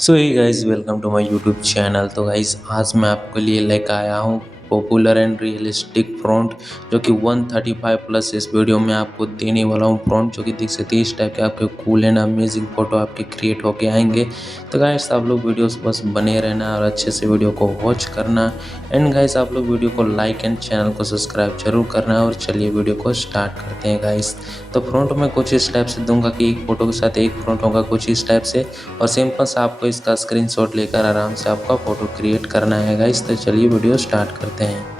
So hey guys, welcome to my YouTube channel. तो guys आज मैं आपके लिए लेकर आया हूँ पॉपुलर एंड रियलिस्टिक फ्रंट जो कि 135 प्लस। इस वीडियो में आपको देने वाला हूँ फ्रंट जो कि देख सकते हैं इस टाइप के आपके कूल एंड अमेजिंग फोटो आपके क्रिएट होके आएंगे। तो गाइस आप लोग वीडियोस बस बने रहना और अच्छे से वीडियो को वॉच करना। एंड गाइस आप लोग वीडियो को लाइक एंड चैनल को सब्सक्राइब जरूर करना। और चलिए वीडियो को स्टार्ट करते हैं गाइस। तो फ्रंट में कुछ इस टाइप से दूंगा कि एक फोटो के साथ एक फ्रंट होगा कुछ इस टाइप से, और सिंपल सा आपको इसका स्क्रीनशॉट लेकर आराम से आपका फ़ोटो क्रिएट करना है गाइस। तो चलिए वीडियो स्टार्ट करते हैं।